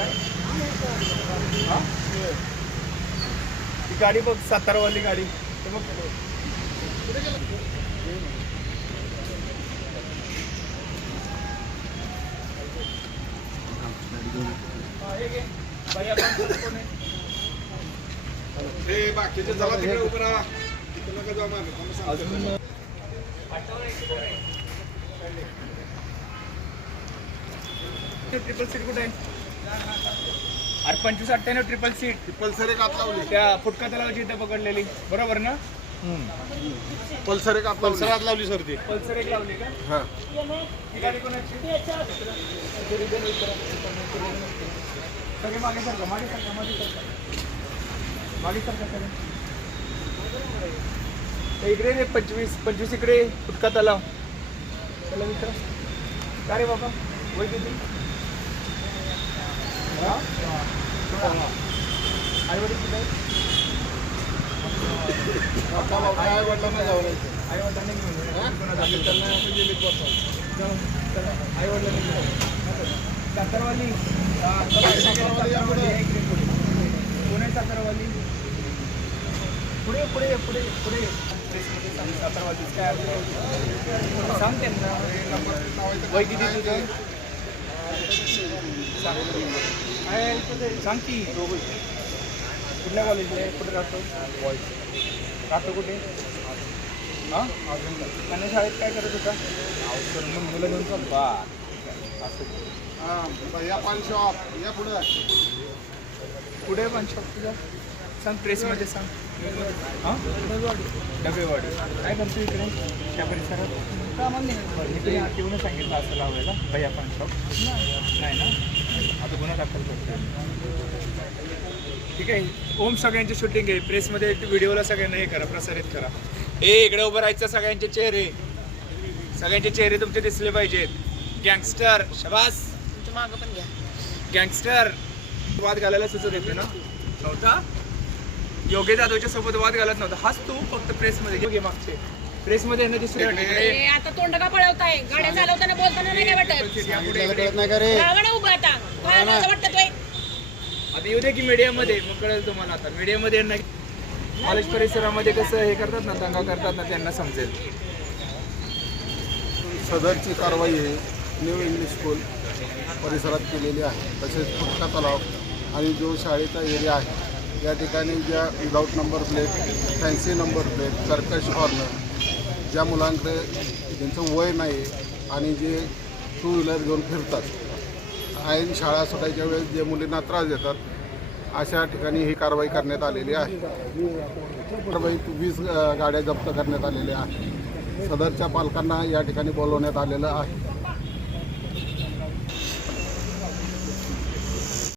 काय हा ती गाडी बघ, सातारावाली गाडी ते बघ. कुठे गेला? बाकीचे चला तिकडे उभं राहा. तिकडे नका जाऊ मागे. ट्रिपल सीट कुठे आहे? अरे 2598 ट्रिपल सीट पल्सर एक आत लावली. त्या फुटका तलावाची इथं पकडलेली, बरोबर ना? पल्सर एक आत पल्सर आत लावली सर ती. पल्सर एक लावली का? हा ही गाडी कोणाची? सगळे मागे सरका, मागे सरका, मागे सरका, मागे सरका सगळे. इकडे रे 25 इकडे फुटका तलाव. चला मित्र, का रे बाबा वय किती? आईवडील कुठे आहेत? काय वडिलांना जाऊ नये. आईवडिलांनी घेऊन आईवडिलांनी सातारवाली पुणे सातारवाली पुढे पुढे पुढे पुढे सातारवाली काय सांग त्यांना वय किती तुझं? सांग की कुठल्या कॉलेजला आहे? कुठे राहतो? राहतो कुठे? हां आणि शाळेत काय करत होता? मुलं घेऊन चाल बा असं. या पान शॉप या पुढे कुठे पण शॉप तुझा? सांग प्रेसमध्ये सांग. हां डबेवाडी काय करतो इकडे त्या परिसरात? इकडे येऊनच सांगितलं असं लावायला भैया पान शॉप नाही ना? आता गुन्हा दाखल करतो. ठीक आहे. ओम सगळ्यांची शूटिंग आहे. प्रेसमध्ये व्हिडिओला सगळ्यांना हे करा, प्रसारित करा. इकडे उभं राहायचं. सगळ्यांचे चेहरे तुमचे दिसले पाहिजेत. गँगस्टर शबास. तुमच्या मागं पण घ्या. गँगस्टर वाद घालायला सुचत येते ना? नव्हता योगी जाधवच्या सोबत वाद घालत नव्हता. हाच तू फक्त प्रेसमध्ये घे. मागचे प्रेसमध्ये यांना दिसले ए, आता तोंड का पळवताय? गाड्या चालवताना बोलताना नाही काय वाटत? कळत नाही का रे? रावण उभं आता काय माझं वाटतं तोय? आता येऊ दे की मीडियामध्ये, मग कळेल तुम्हाला. आता मीडियामध्ये यांना कॉलेज परिसरामध्ये कसं हे करतात ना, दंगा करतात ना, त्यांना समजेल. सदरची कारवाई आहे न्यू इंग्लिश स्कूल परिसरात केलेली आहे. तसेच फुटका तलाव आणि जो शाळेचा एरिया आहे या ठिकाणी ज्या without number plate, fancy number plate, कर्कश कॉर्नर, ज्या मुलांकडे ज्यांचं वय नाही आणि जे टू व्हीलर घेऊन फिरतात, ऐन शाळा सुटायच्या वेळेस जे मुलींना त्रास देतात, अशा ठिकाणी ही कारवाई करण्यात आलेली आहे. कारवाई 20 गाड्या जप्त करण्यात आलेल्या आहेत. सदरच्या पालकांना या ठिकाणी बोलवण्यात आलेलं आहे.